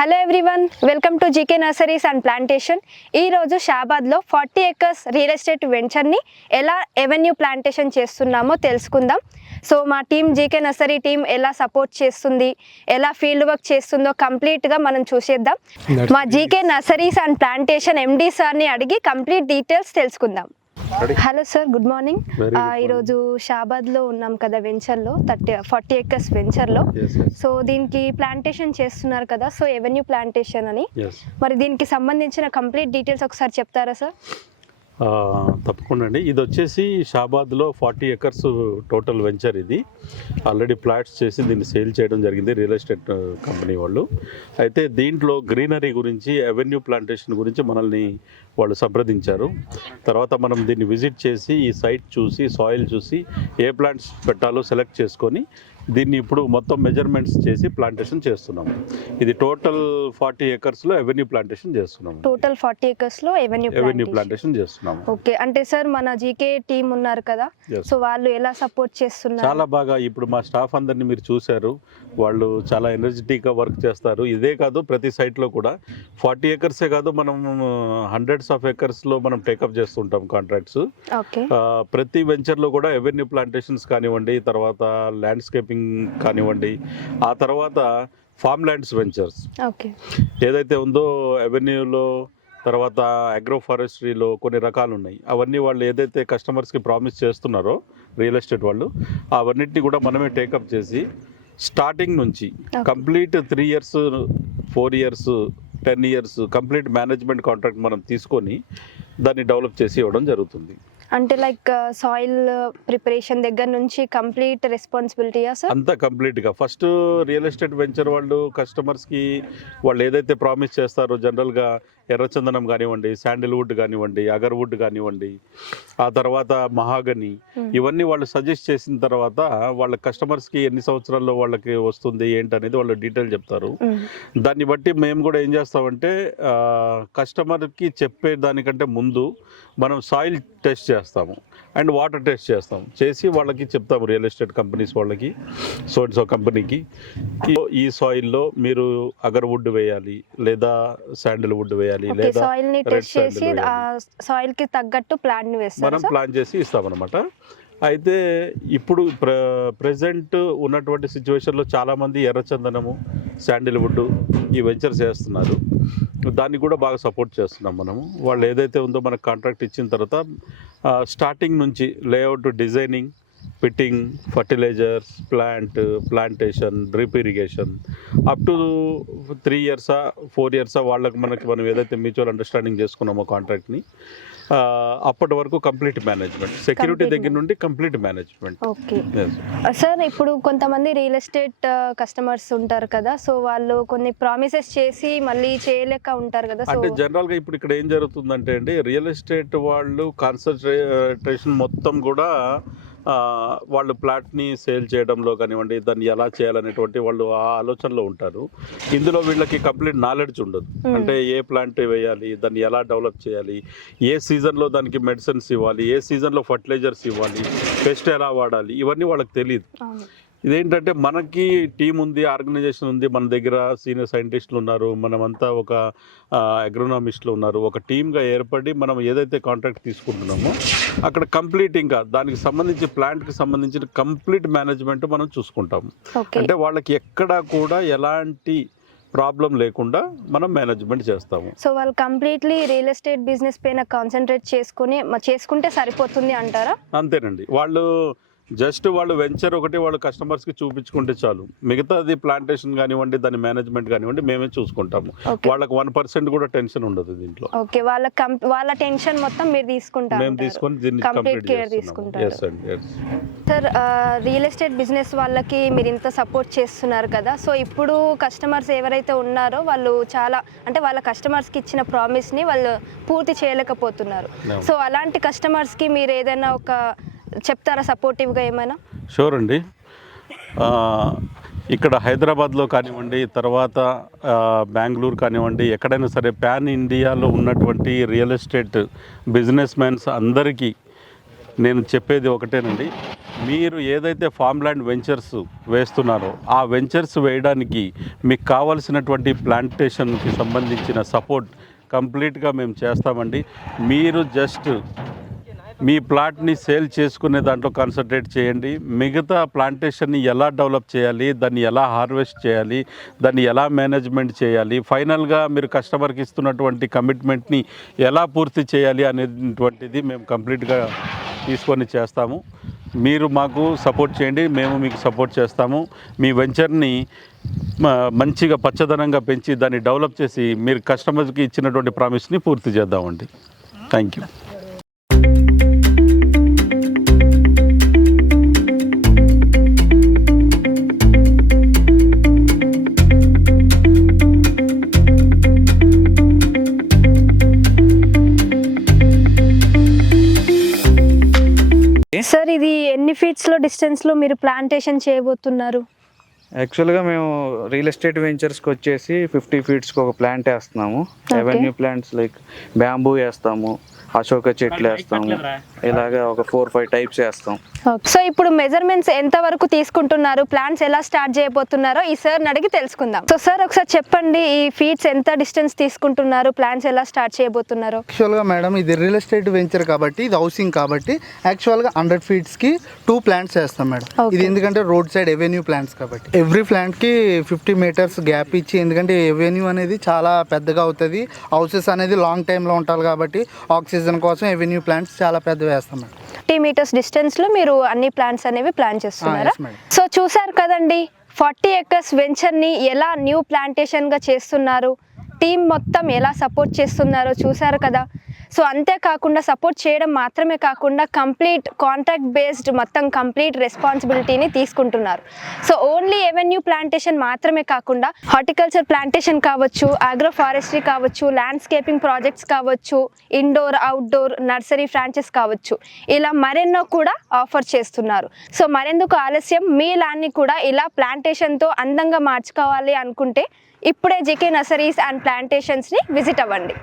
Hello everyone, welcome to GK nurseries and plantation. ఈరోజు షాబాద్లో 40 acres real estate వెంచర్ని ఎలా avenue plantation చేస్తున్నామో తెలుసుకుందాం. So మా టీం జీకే నర్సరీ టీం ఎలా సపోర్ట్ చేస్తుంది, ఎలా ఫీల్డ్ వర్క్ చేస్తుందో కంప్లీట్గా మనం చూసేద్దాం. మా జీకే నర్సరీస్ అండ్ ప్లాంటేషన్ ఎండి సార్ని అడిగి కంప్లీట్ డీటెయిల్స్ తెలుసుకుందాం. Hello sir, good morning. ఈరోజు షాబాద్లో ఉన్నాం కదా వెంచర్లో, 40 acres వెంచర్లో. సో దీనికి ప్లాంటేషన్ చేస్తున్నారు కదా, సో ఎవెన్యూ ప్లాంటేషన్ అని. మరి దీనికి సంబంధించిన కంప్లీట్ డీటెయిల్స్ ఒకసారి చెప్తారా సార్? తప్పకుండా అండి. ఇది వచ్చేసి షాబాద్లో 40 acres టోటల్ వెంచర్. ఇది ఆల్రెడీ ప్లాట్స్ చేసి దీన్ని సేల్ చేయడం జరిగింది రియల్ ఎస్టేట్ కంపెనీ వాళ్ళు. అయితే దీంట్లో గ్రీనరీ గురించి, ఎవెన్యూ ప్లాంటేషన్ గురించి మనల్ని వాళ్ళు సంప్రదించారు. తర్వాత మనం దీన్ని విజిట్ చేసి ఈ సైట్ చూసి, సాయిల్ చూసి ఏ ప్లాంట్స్ పెట్టాలో సెలెక్ట్ చేసుకొని దీన్ని ఇప్పుడు మొత్తం మెజర్మెంట్స్ చేసి ప్లాంటేషన్ చేస్తున్నాము. ఇది టోటల్ 40 acresలో ఎవెన్యూ ప్లాంటేషన్ చేస్తున్నాము. టోటల్ 40 acresలో ఎవెన్యూ ప్లాంటేషన్ చేస్తున్నాము. ఓకే, అంటే సార్ మన జీకే టీం ఉన్నారు కదా, సో వాళ్ళు ఎలా సపోర్ట్ చేస్తున్నారు? చాలా బాగా. ఇప్పుడు మా స్టాఫ్ అందరినీ మీరు చూశారు, వాళ్ళు చాలా ఎనర్జెటిక్గా వర్క్ చేస్తారు. ఇదే కాదు, ప్రతి సైట్లో కూడా 40 acres కాదు, మనం హండ్రెడ్స్ ఆఫ్ ఎకర్స్లో మనం టేకప్ చేస్తుంటాం కాంట్రాక్ట్స్. ప్రతి వెంచర్లో కూడా ఎవెన్యూ ప్లాంటేషన్స్ కానివ్వండి, తర్వాత ల్యాండ్స్కేపింగ్ కానివ్వండి, ఆ తర్వాత ఫార్మ్ ల్యాండ్స్ వెంచర్స్ ఏదైతే ఉందో ఎవెన్యూలో, తర్వాత అగ్రో ఫారెస్ట్రీలో కొన్ని రకాలు ఉన్నాయి. అవన్నీ వాళ్ళు ఏదైతే కస్టమర్స్కి ప్రామిస్ చేస్తున్నారో రియల్ ఎస్టేట్ వాళ్ళు, అవన్నిటిని కూడా మనమే టేకప్ చేసి స్టార్టింగ్ నుంచి complete 3 years, 4 years, 10 years complete management contract మనం తీసుకొని దాన్ని డెవలప్ చేసి ఇవ్వడం జరుగుతుంది. అంటే లైక్ సాయిల్ ప్రిపరేషన్ దగ్గర నుంచి కంప్లీట్ రెస్పాన్సిబిలిటీయా సార్? అంతా కంప్లీట్గా. ఫస్ట్ రియల్ ఎస్టేట్ వెంచర్ వాళ్ళు కస్టమర్స్కి వాళ్ళు ఏదైతే ప్రామిస్ చేస్తారో, జనరల్గా ఎర్రచందనం కానివ్వండి, శాండిల్వుడ్ కానివ్వండి, అగర్వుడ్ కానివ్వండి, ఆ తర్వాత మహాగని, ఇవన్నీ వాళ్ళు సజెస్ట్ చేసిన తర్వాత వాళ్ళ కస్టమర్స్కి ఎన్ని సంవత్సరాల్లో వాళ్ళకి వస్తుంది ఏంటనేది వాళ్ళు డీటెయిల్ చెప్తారు. దాన్ని బట్టి మేము కూడా ఏం చేస్తామంటే కస్టమర్కి చెప్పే దానికంటే ముందు మనం సాయిల్ టెస్ట్ చేస్తాము అండ్ వాటర్ టెస్ట్ చేసి వాళ్ళకి చెప్తాము, రియల్ ఎస్టేట్ కంపెనీస్ వాళ్ళకి, సో కంపెనీకి ఈ సాయిల్లో మీరు అగర్వుడ్ వేయాలి లేదా శాండిల్వుడ్ వేయాలి లేదా సాయిల్ ని టెస్ట్ చేసి ఆ సాయిల్ కి తగ్గట్టు ప్లాన్ వేస్తాం, మనం ప్లాన్ చేసి ఇస్తామన్నమాట. అయితే ఇప్పుడు ప్రెజెంట్ ఉన్నటువంటి సిచ్యువేషన్లో చాలామంది ఎర్రచందనము, శాండిల్వుడ్ ఈ వెంచర్స్ చేస్తున్నారు. దాన్ని కూడా బాగా సపోర్ట్ చేస్తున్నాం మనము. వాళ్ళు ఏదైతే ఉందో మనకు కాంట్రాక్ట్ ఇచ్చిన తర్వాత స్టార్టింగ్ నుంచి layout designing, fitting, fertilisers, plantation, drip irrigation up to 3 years, 4 years వాళ్ళకి మనం ఏదైతే మ్యూచువల్ అండర్స్టాండింగ్ చేసుకున్నామో కాంట్రాక్ట్ని, అప్పటి వరకు కంప్లీట్ మేనేజ్మెంట్, సెక్యూరిటీ దగ్గర నుండి కంప్లీట్ మేనేజ్మెంట్. ఓకే సార్, ఇప్పుడు కొంతమంది రియల్ ఎస్టేట్ కస్టమర్స్ ఉంటారు కదా, సో వాళ్ళు కొన్ని ప్రామిసెస్ చేసి మళ్ళీ చేయలేక ఉంటారు కదా. అంటే జనరల్గా ఇప్పుడు ఇక్కడ ఏం జరుగుతుందంటే అండి, రియల్ ఎస్టేట్ వాళ్ళు కాన్సన్ట్రేషన్ మొత్తం కూడా వాళ్ళు ప్లాట్ని సేల్ చేయడంలో కానివ్వండి, దాన్ని ఎలా చేయాలనేటువంటి వాళ్ళు ఆ ఆలోచనలో ఉంటారు. ఇందులో వీళ్ళకి కంప్లీట్ నాలెడ్జ్ ఉండదు. అంటే ఏ ప్లాంట్ వేయాలి, దాన్ని ఎలా డెవలప్ చేయాలి, ఏ సీజన్లో దానికి మెడిసిన్స్ ఇవ్వాలి, ఏ సీజన్లో ఫర్టిలైజర్స్ ఇవ్వాలి, పెస్ట్ ఎలా వాడాలి, ఇవన్నీ వాళ్ళకి తెలియదు. ఇదేంటంటే మనకి టీం ఉంది, ఆర్గనైజేషన్ ఉంది, మన దగ్గర సీనియర్ సైంటిస్టులు ఉన్నారు, మనమంతా ఒక అగ్రోనామిస్టులు ఉన్నారు. ఒక టీమ్గా ఏర్పడి మనం ఏదైతే కాంట్రాక్ట్ తీసుకుంటున్నామో అక్కడ కంప్లీట్ ఇంకా దానికి సంబంధించి ప్లాంట్కి సంబంధించిన కంప్లీట్ మేనేజ్మెంట్ మనం చూసుకుంటాము. అంటే వాళ్ళకి ఎక్కడా కూడా ఎలాంటి ప్రాబ్లం లేకుండా మనం మేనేజ్మెంట్ చేస్తాము. సో వాళ్ళు కంప్లీట్లీ రియల్ ఎస్టేట్ బిజినెస్ పైన కాన్సన్ట్రేట్ చేసుకుంటే సరిపోతుంది అంటారా? అంతేనండి. వాళ్ళు వెంచర్ ఒకటి వాళ్ళు కస్టమర్స్కి చూపించుకుంటే చాలు. మిగతాది ప్లాంటేషన్ కానివ్వండి, దాని మేనేజ్మెంట్ కానివ్వండి, మేమే చూసుకుంటాము. వాళ్ళకి 1% కూడా టెన్షన్ ఉండదు దీంట్లో. ఓకే, వాళ్ళ టెన్షన్ మొత్తం మీరు తీసుకుంటారు, మేము తీసుకొని దీన్ని కంప్లీట్ కేర్ తీసుకుంటారు. సార్, రియల్ ఎస్టేట్ బిజినెస్ వాళ్ళకి మీరు ఇంత సపోర్ట్ చేస్తున్నారు కదా, సో ఇప్పుడు కస్టమర్స్ ఎవరైతే ఉన్నారో వాళ్ళు చాలా, అంటే వాళ్ళ కస్టమర్స్కి ఇచ్చిన ప్రామిస్ని వాళ్ళు పూర్తి చేయలేకపోతున్నారు. సో అలాంటి కస్టమర్స్కి మీరు ఏదైనా ఒక చెప్తారా సపోర్టివ్గా ఏమైనా? షూర్ అండి. ఇక్కడ హైదరాబాద్లో కానివ్వండి, తర్వాత బెంగళూరు కానివ్వండి, ఎక్కడైనా సరే పాన్ ఇండియాలో ఉన్నటువంటి రియల్ ఎస్టేట్ బిజినెస్ మ్యాన్స్ అందరికీ నేను చెప్పేది ఒకటేనండి, మీరు ఏదైతే ఫామ్ ల్యాండ్ వెంచర్స్ వేస్తున్నారో ఆ వెంచర్స్ వేయడానికి మీకు కావలసినటువంటి ప్లాంటేషన్కి సంబంధించిన సపోర్ట్ కంప్లీట్గా మేము చేస్తామండి. మీరు జస్ట్ మీ ప్లాట్ని సేల్ చేసుకునే దాంట్లో కాన్సన్ట్రేట్ చేయండి. మిగతా ప్లాంటేషన్ని ఎలా డెవలప్ చేయాలి, దాన్ని ఎలా హార్వెస్ట్ చేయాలి, దాన్ని ఎలా మేనేజ్మెంట్ చేయాలి, ఫైనల్గా మీరు కస్టమర్కి ఇస్తున్నటువంటి కమిట్మెంట్ని ఎలా పూర్తి చేయాలి అనేటువంటిది మేము కంప్లీట్గా తీసుకొని చేస్తాము. మీరు మాకు సపోర్ట్ చేయండి, మేము మీకు సపోర్ట్ చేస్తాము. మీ వెంచర్ని మంచిగా పచ్చదనంగా పెంచి దాన్ని డెవలప్ చేసి మీరు కస్టమర్కి ఇచ్చినటువంటి ప్రామిస్ని పూర్తి చేద్దామండి. Thank you. సార్ ఇది ఎన్ని ఫీట్స్లో డిస్టెన్స్లో మీరు ప్లాంటేషన్ చేయబోతున్నారు? యాక్చువల్గా మేము రియల్ ఎస్టేట్ వెంచర్స్కి వచ్చేసి 50 ఫీట్స్కి ఒక ప్లాంట్ వేస్తున్నాము. రెవెన్యూ ప్లాంట్స్ లైక్ బ్యాంబూ వేస్తాము, అశోక చెట్లు వేస్తాము, ఇలాగా ఒక 4-5 టైప్స్ వేస్తాం. సో ఇప్పుడు మెజర్మెంట్స్ ఎంత వరకు తీసుకుంటున్నారు, ప్లాంట్స్ ఎలా స్టార్ట్ చేయబోతున్నారో ఈ సార్ని అడిగి తెలుసుకుందాం. సో సార్ ఒకసారి చెప్పండి, ఈ ఫీట్స్ ఎంత డిస్టెన్స్ తీసుకుంటున్నారు, ప్లాంట్స్ ఎలా స్టార్ట్ చేయబోతున్నారు? యాక్చువల్గా మేడం ఇది రియల్ ఎస్టేట్ వెంచర్ కాబట్టి, ఇది హౌసింగ్ కాబట్టి యాక్చువల్గా 100 ఫీట్స్కి 2 ప్లాంట్స్ వేస్తాం మేడం. ఇది ఎందుకంటే రోడ్ సైడ్ ఎవెన్యూ ప్లాంట్స్ కాబట్టి ఎవ్రీ ప్లాంట్కి 50 మీటర్స్ గ్యాప్ ఇచ్చి, ఎందుకంటే ఎవెన్యూ అనేది చాలా పెద్దగా అవుతుంది, హౌసెస్ అనేది లాంగ్ టైంలో ఉంటారు కాబట్టి ఆక్సిజన్ కోసం ఎవెన్యూ ప్లాంట్స్ చాలా పెద్దవి వేస్తాం మేడం. 50 మీటర్స్ డిస్టెన్స్లో మీరు అన్ని ప్లాంట్స్ అనేవి ప్లాన్ చేస్తున్నారా? yes, madam. సో చూసారు కదండి, 40 ఎకర్స్ వెంచర్ని ఎలా న్యూ ప్లాంటేషన్గా చేస్తున్నారు, టీం మొత్తం ఎలా సపోర్ట్ చేస్తున్నారో చూసారు కదా. సో అంతేకాకుండా సపోర్ట్ చేయడం మాత్రమే కాకుండా కంప్లీట్ కాంట్రాక్ట్ బేస్డ్ మొత్తం కంప్లీట్ రెస్పాన్సిబిలిటీని తీసుకుంటున్నారు. సో ఓన్లీ ఎవెన్యూ ప్లాంటేషన్ మాత్రమే కాకుండా హార్టికల్చర్ ప్లాంటేషన్ కావచ్చు, ఆగ్రో ఫారెస్ట్రీ కావచ్చు, ల్యాండ్స్కేపింగ్ ప్రాజెక్ట్స్ కావచ్చు, ఇండోర్ అవుట్డోర్ నర్సరీ ఫ్రాంచైజ్ కావచ్చు, ఇలా మరెన్నో కూడా ఆఫర్ చేస్తున్నారు. సో మరెందుకు ఆలస్యం, మీ ల్యాండ్ని కూడా ఇలా ప్లాంటేషన్తో అందంగా మార్చుకోవాలి అనుకుంటే ఇప్పుడే జీకే నర్సరీస్ అండ్ ప్లాంటేషన్స్ని విజిట్ అవ్వండి.